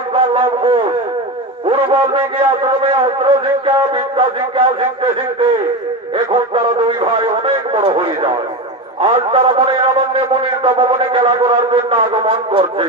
সন্তান লবকুশ গুরু বাল্মীকি আশ্রমে অস্ত্র শিক্ষা বিদ্যা শিক্ষা শিখতে শিখতে এখন তারা দুই ভাই অনেক বড় হয়ে যায়। আজ তারা মনে আনন্দে মনির তপবনে খেলা করার জন্য আগমন করছে।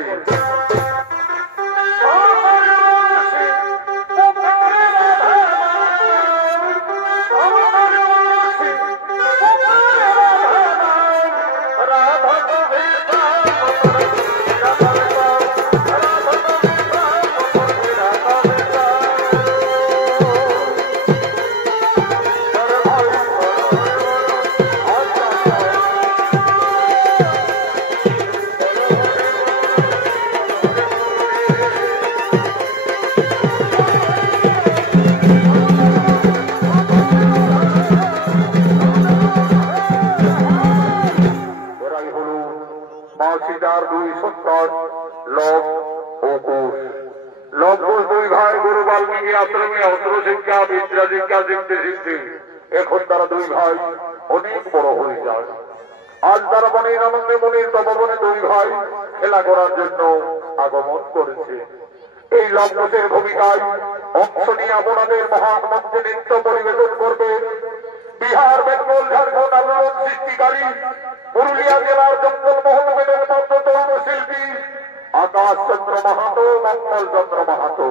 সীতার দুই সন্তান লব ও কুশ। লবকুশ দুই ভাই গুরু বাল্মীকি আশ্রমে অস্ত্র শিক্ষা বিদ্যা শিক্ষা শিখতে শিখতে এখন তারা দুই ভাই অনেক বড় হয়ে যায়। আজ তারা মনির আনন্দে মনির তপবনে দুই ভাই খেলা করার জন্য আগমন করেছে। এই লবকুশের ভূমিকায় অংশ নিয়ে আপনাদের মহামন্ত্রে নৃত্য পরিবেশন করবে বিহার বেঙ্গল ঝাড়খণ্ড আন্দোলন সৃষ্টিকারী পুরুলিয়া জেলার জঙ্গল মহকুমের মধ্য তরুণ শিল্পী আকাশ চন্দ্র মাহাতো মঙ্গল চন্দ্র মাহাতো।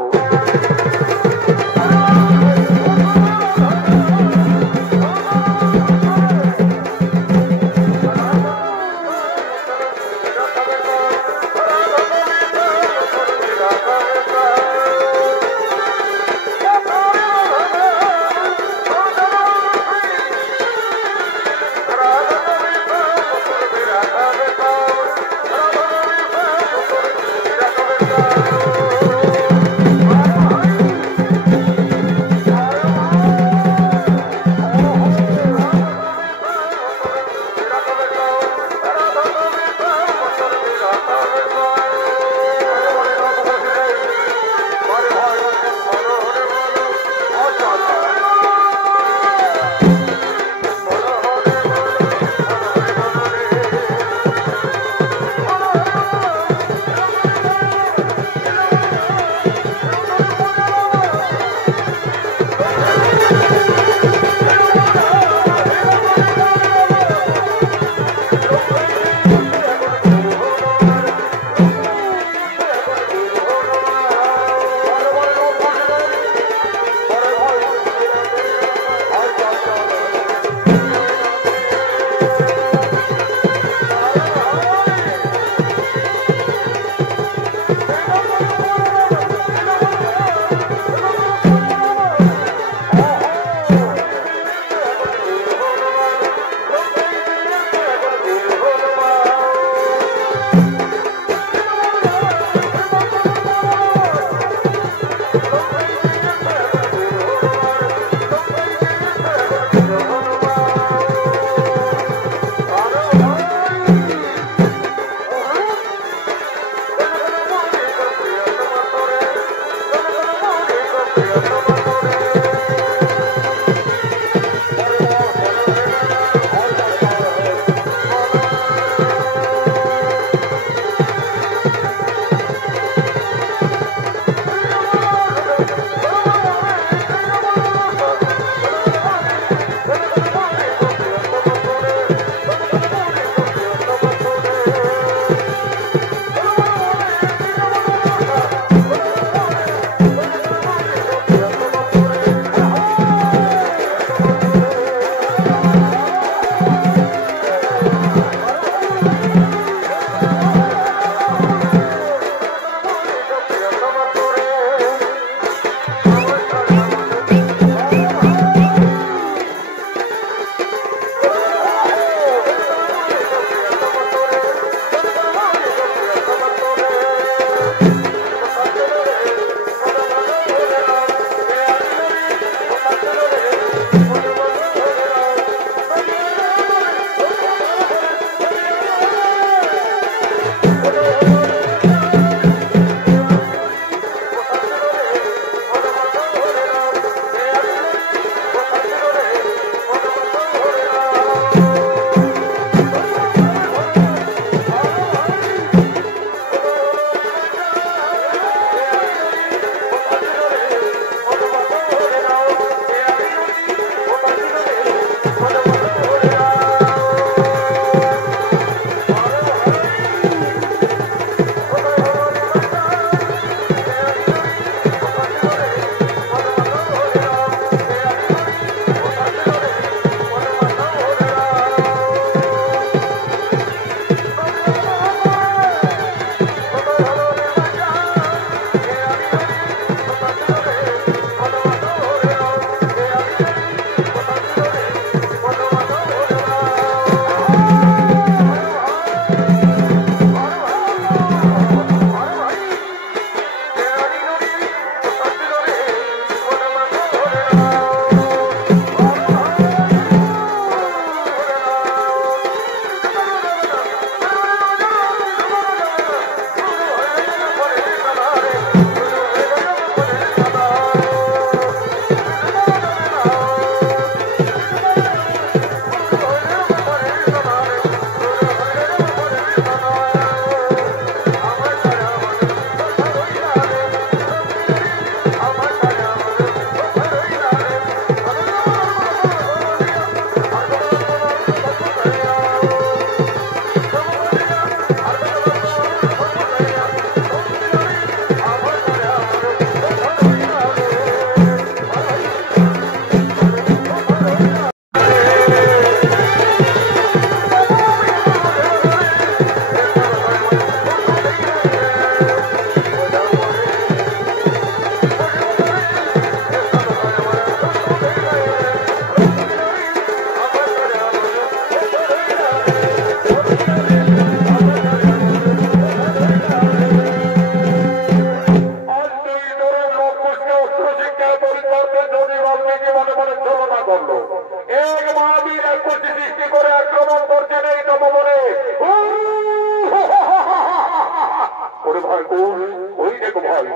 ওরে ভাই কোন ওই দেখো ভাই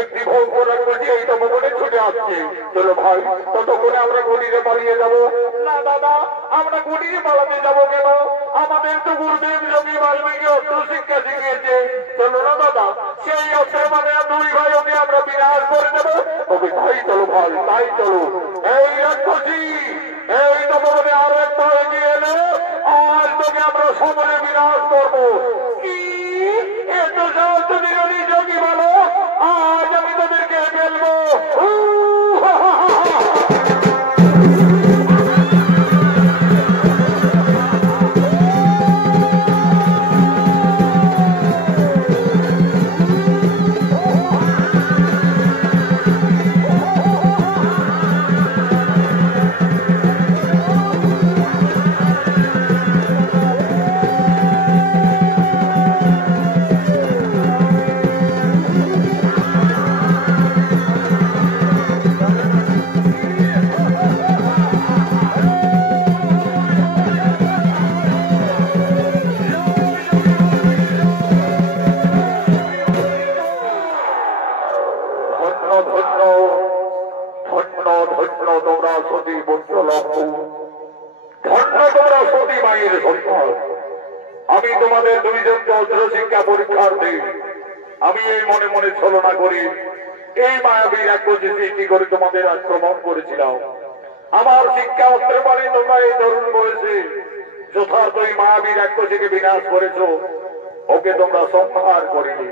একটি ভয়ঙ্কর রাক্ষসী এই তপবনে ছুটে আসছে। চলো ভাই ততক্ষণে আমরা গড়িয়ে পালিয়ে যাব। না দাদা, আমরা গড়িয়ে পালাতে যাব কেন? আমাদের তো গুরুদেব যোগী বাল্মীকি অস্ত্র শিক্ষা শিখিয়েছে। চলো না দাদা, সেই অস্ত্র মানে দুই ভাই ওকে আমরা বিনাশ করে দেবো। ওকে তাই চলো ভাই, তাই চলো। এই রাক্ষসী এই তপবনে আরো একটা এগিয়ে এলে আজ তোকে আমরা সকলে বিনাশ করবো। কি এত সাহস বিরোধী যোগী বলো, আজ আমি তোদেরকে ফেলবো। আমি তোমাদের দুইজনকে অস্ত্র শিক্ষা পরীক্ষার দিই। আমি এই মনে মনে ছলনা করি এই মায়াবী রাক্ষসী সৃষ্টি করে তোমাদের আক্রমণ করেছিলাম। আমার শিক্ষা অস্ত্র মানে তোমরা এই তরুণ বয়সে যথার্থ এই মায়াবী রাক্ষসীকে বিনাশ করেছ। ওকে তোমরা সংহার করিনি।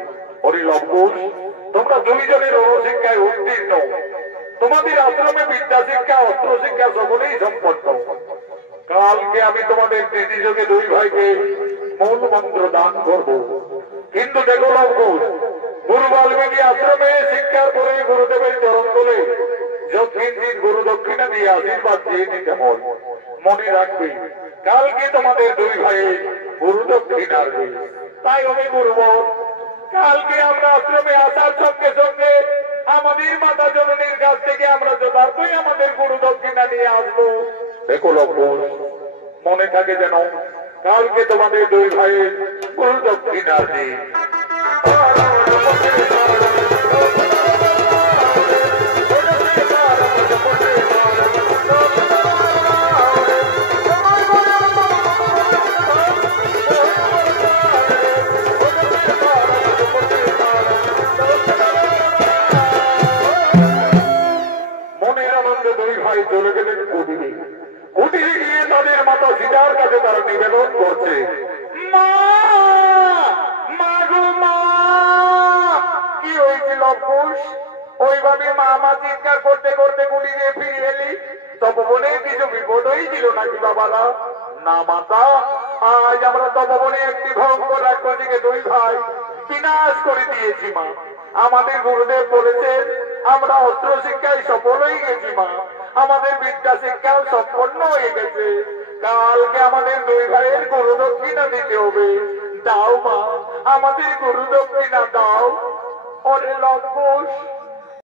ওরে লম্বুজ, তোমরা দুইজনের অনশিক্ষায় উত্তীর্ণ। তোমাদের আশ্রমে বিদ্যা শিক্ষা অস্ত্র শিক্ষা সকলেই সম্পন্ন। কালকে আমি তোমাদের ত্রিযোগে দুই ভাইকে মূল মন্ত্র দান করব। কিন্তু দেখো লম্বুজ, গুরু বাল্মীকি আশ্রমে শিক্ষার পরে গুরুদেবের চরণ তোলে যতদিন গুরু দক্ষিণা দিয়ে আশীর্বাদ দিয়ে নিতে হয়। মনে রাখবে কালকে তোমাদের দুই ভাইয়ের গুরু দক্ষিণ আসবে। তাই আমি গুরুবর কালকে আমরা আশ্রমে আসার সঙ্গে সঙ্গে আমাদের মাতা জননীর কাছ থেকে আমরা যথার্থই আমাদের গুরু দক্ষিণা নিয়ে আসবো। দেখো লম্বুজ, মনে থাকে যেন কালকে তোমাদের দুই ভাইয়ের গুরু দক্ষিণা আসবে। চলে গেলেন কুটিরে। কুটিরে গিয়ে তাদের মাতা সীতার কাছে তারা নিবেদন করছে, মা গো মা। কি হয়েছিল পুষ? ওইভাবে মা মা চিৎকার করতে করতে কুটিরে ফিরে এলি, তপবনে কিছু বিপদ হয়েছিল নাকি বাবারা? না মাতা, আজ আমরা তপবনে একটি ভয়ঙ্কর রাক্ষসীকে দুই ভাই বিনাশ করে দিয়েছি মা। আমাদের গুরুদেব বলেছেন আমরা অস্ত্র শিক্ষায় সফল হয়ে গেছি মা। আমাদের বিদ্যা শিক্ষাও সম্পন্ন হয়ে গেছে। কালকে আমাদের দুই ভাইয়ের গুরু দক্ষিণা দিতে হবে। দাও মা, আমাদের গুরু দক্ষিণা দাও। ওরে লম্বুজ,